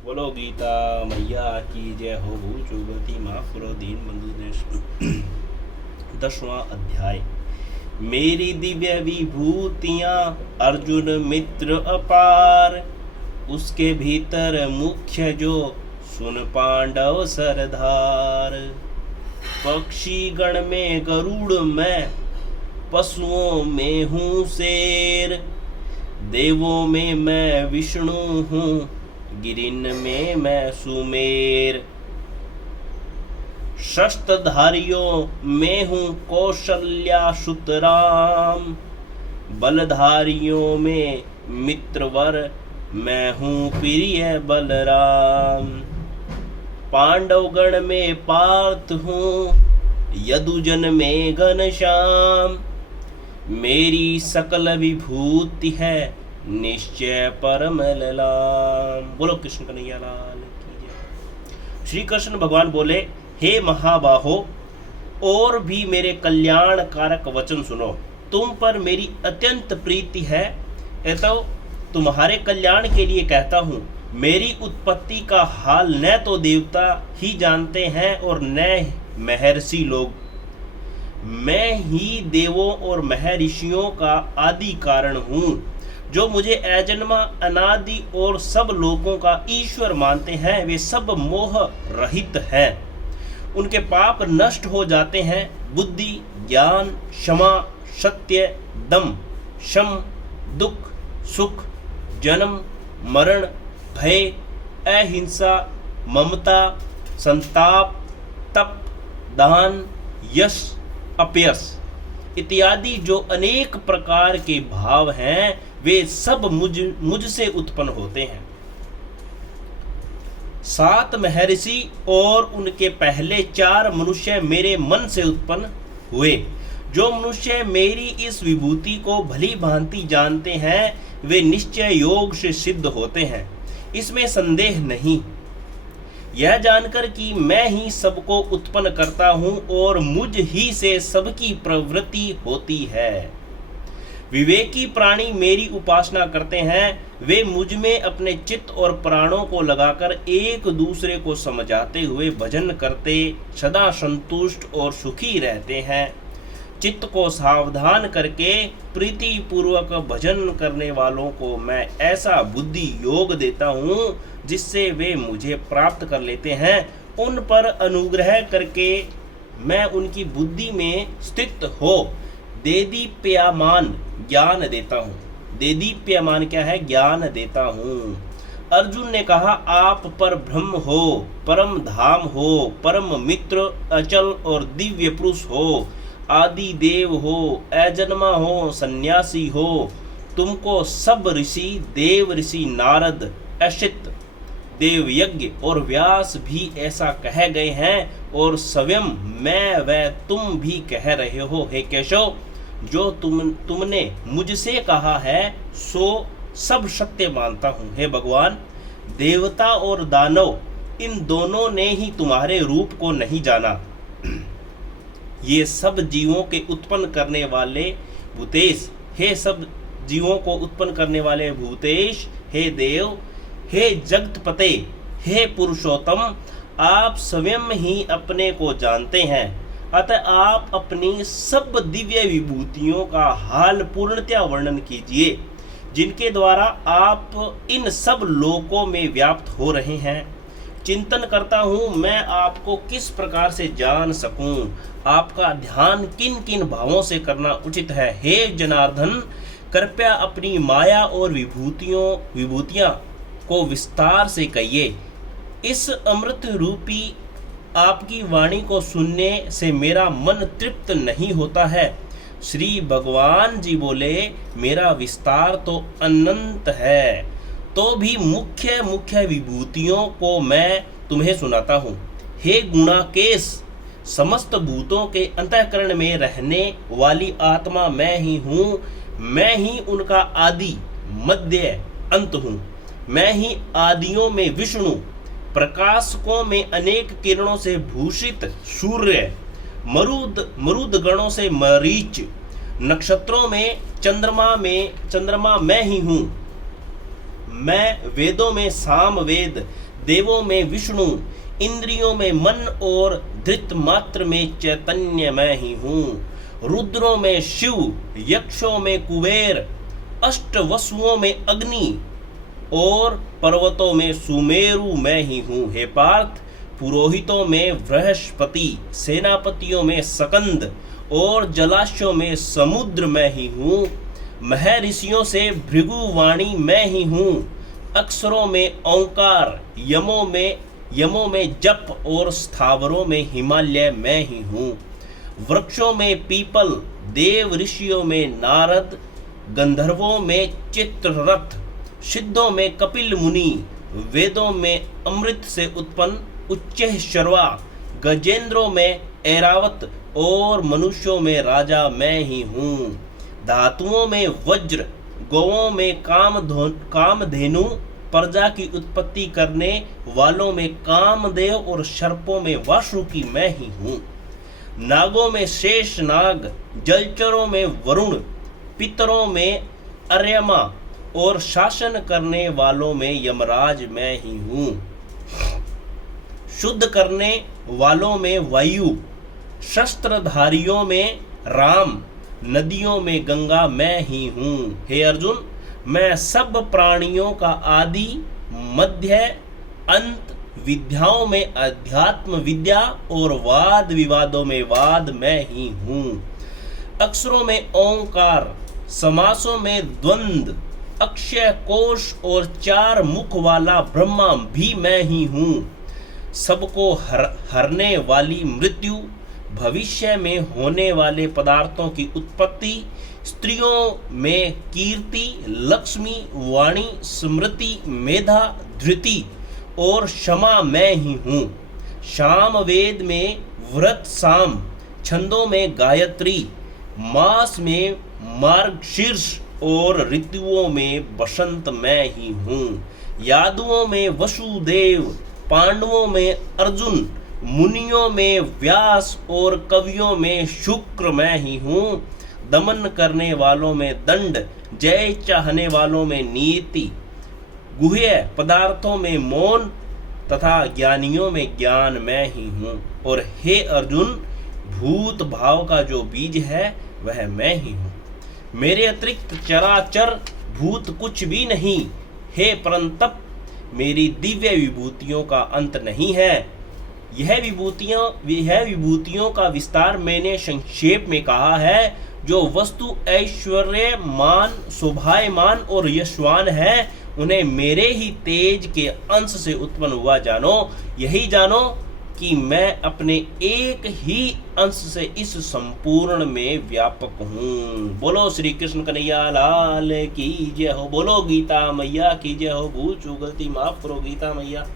बोलो गीता मैया की जय हो। भूचुगति महापुरो दीन बंधु देश। 10वां अध्याय। मेरी दिव्य विभूतियां अर्जुन मित्र अपार, उसके भीतर मुख्य जो सुन पांडव सरदार। पक्षी गण में गरुड़ मैं, पशुओं में हूँ शेर, देवों में मैं विष्णु हूँ, गिरिन में मैं सुमेर। शस्त्रधारियों में हूँ कौशल्या सुतराम, बलधारियों में मित्रवर मैं हूँ प्रिय बलराम। पांडवगण में पार्थ हूँ, यदुजन में घनश्याम, मेरी सकल विभूति है निश्चय परम ललाम। बोलो कृष्ण कन्हैया लाल की जय। श्री कृष्ण भगवान बोले, हे महाबाहो, और भी मेरे कल्याण कारक वचन सुनो। तुम पर मेरी अत्यंत प्रीति है, तो तुम्हारे कल्याण के लिए कहता हूँ। मेरी उत्पत्ति का हाल न तो देवता ही जानते हैं और न महर्षि लोग। मैं ही देवों और महर्षियों का आदि कारण हूँ, जो मुझे अजन्मा अनादि और सब लोगों का ईश्वर मानते हैं, वे सब मोह रहित हैं। उनके पाप नष्ट हो जाते हैं। बुद्धि, ज्ञान, क्षमा, सत्य, दम, शम, दुख, सुख, जन्म, मरण, भय, अहिंसा, ममता, संताप, तप, दान, यश, अपयश इत्यादि जो अनेक प्रकार के भाव हैं, वे सब मुझसे उत्पन्न होते हैं। 7 महर्षि और उनके पहले 4 मनुष्य मेरे मन से उत्पन्न हुए। जो मनुष्य मेरी इस विभूति को भली भांति जानते हैं, वे निश्चय योग से सिद्ध होते हैं, इसमें संदेह नहीं। यह जानकर कि मैं ही सबको उत्पन्न करता हूँ और मुझ ही से सबकी प्रवृत्ति होती है। विवेकी प्राणी मेरी उपासना करते हैं, वे मुझ में अपने चित्त और प्राणों को लगाकर एक दूसरे को समझाते हुए भजन करते सदा संतुष्ट और सुखी रहते हैं। चित्त को सावधान करके प्रीति पूर्वक भजन करने वालों को मैं ऐसा बुद्धि योग देता हूँ, जिससे वे मुझे प्राप्त कर लेते हैं। उन पर अनुग्रह करके मैं उनकी बुद्धि में स्थित हो देदीप्यमान ज्ञान देता हूँ। देदीप्यमान क्या है? ज्ञान देता हूँ। अर्जुन ने कहा, आप पर ब्रह्म हो, परम धाम हो, परम मित्र, अचल और दिव्य पुरुष हो, आदि देव हो, अजन्मा हो, सन्यासी हो। तुमको सब ऋषि, देव ऋषि नारद, अशित, देवयज्ञ और व्यास भी ऐसा कह गए हैं, और स्वयं मैं व तुम भी कह रहे हो। हे केशव, जो तुमने मुझसे कहा है सो सब सत्य मानता हूँ। हे भगवान, देवता और दानव इन दोनों ने ही तुम्हारे रूप को नहीं जाना। ये सब जीवों के उत्पन्न करने वाले भूतेश, हे सब जीवों को उत्पन्न करने वाले भूतेश, हे देव, हे जगतपते, हे पुरुषोत्तम, आप स्वयं ही अपने को जानते हैं। अतः आप अपनी सब दिव्य विभूतियों का हाल पूर्णतया वर्णन कीजिए, जिनके द्वारा आप इन सब लोकों में व्याप्त हो रहे हैं। चिंतन करता हूँ मैं आपको किस प्रकार से जान सकूं, आपका ध्यान किन किन भावों से करना उचित है। हे जनार्दन, कृपया अपनी माया और विभूतियां को विस्तार से कहिए। इस अमृत रूपी आपकी वाणी को सुनने से मेरा मन तृप्त नहीं होता है। श्री भगवान जी बोले, मेरा विस्तार तो अनंत है, तो भी मुख्य मुख्य विभूतियों को मैं तुम्हें सुनाता हूँ। हे गुणाकेश, समस्त भूतों के अंतःकरण में रहने वाली आत्मा मैं ही हूँ। मैं ही उनका आदि मध्य अंत हूँ। मैं ही आदियों में विष्णु, प्रकाशकों में अनेक किरणों से भूषित सूर्य, मरुद गणों से मरीच, नक्षत्रों में चंद्रमा मैं ही हूँ। मैं वेदों में साम वेद, देवों में विष्णु, इंद्रियों में मन और धृत मात्र में चैतन्य मैं ही हूँ। रुद्रों में शिव, यक्षों में कुबेर, अष्ट वसुओं में अग्नि और पर्वतों में सुमेरु मैं ही हूँ। हे पार्थ, पुरोहितों में बृहस्पति, सेनापतियों में सकंद और जलाशयों में समुद्र मैं ही हूँ। महर्षियों से भृगुवाणी मैं ही हूँ। अक्षरों में ओंकार, यमों में जप और स्थावरों में हिमालय मैं ही हूँ। वृक्षों में पीपल, देव ऋषियों में नारद, गंधर्वों में चित्ररथ, सिद्धों में कपिल मुनि, वेदों में अमृत से उत्पन्न उच्चैः शर्वा, गजेंद्रों में ऐरावत और मनुष्यों में राजा मैं ही हूँ। धातुओं में वज्र, गौओं में कामधेनु, प्रजा की उत्पत्ति करने वालों में कामदेव और सर्पों में वासुकी मैं ही हूँ। नागों में शेष नाग, जलचरों में वरुण, पितरों में अर्यमा और शासन करने वालों में यमराज मैं ही हूँ। शुद्ध करने वालों में वायु, शस्त्रधारियों में राम, नदियों में गंगा मैं ही हूँ। हे अर्जुन, मैं सब प्राणियों का आदि मध्य अंत, विद्याओं में अध्यात्म विद्या और वाद विवादों में वाद मैं ही हूँ। अक्षरों में ओंकार, समासों में द्वंद्व, अक्षय कोश और चार मुख वाला ब्रह्मा भी मैं ही हूँ। सबको हरने वाली मृत्यु, भविष्य में होने वाले पदार्थों की उत्पत्ति, स्त्रियों में कीर्ति, लक्ष्मी, वाणी, स्मृति, मेधा, धृति और क्षमा मैं ही हूँ। शाम वेद में व्रत साम, छंदों में गायत्री, मास में मार्गशीर्ष और ऋतुओं में बसंत मैं ही हूँ। यादवों में वसुदेव, पांडवों में अर्जुन, मुनियों में व्यास और कवियों में शुक्र मैं ही हूँ। दमन करने वालों में दंड, जय चाहने वालों में नीति, गुह्य पदार्थों में मौन तथा ज्ञानियों में ज्ञान मैं ही हूँ। और हे अर्जुन, भूत भाव का जो बीज है वह मैं ही हूँ। मेरे अतिरिक्त चराचर भूत कुछ भी नहीं। हे परंतप, मेरी दिव्य विभूतियों का अंत नहीं है। यह विभूतियों का विस्तार मैंने संक्षेप में कहा है। जो वस्तु ऐश्वर्यमान, शोभायमान और यशवान है, उन्हें मेरे ही तेज के अंश से उत्पन्न हुआ जानो। यही जानो कि मैं अपने एक ही अंश से इस संपूर्ण में व्यापक हूँ। बोलो श्री कृष्ण कन्हैया लाल की जय हो। बोलो गीता मैया की जय हो। भूल चूक गलती माफ करो गीता मैया।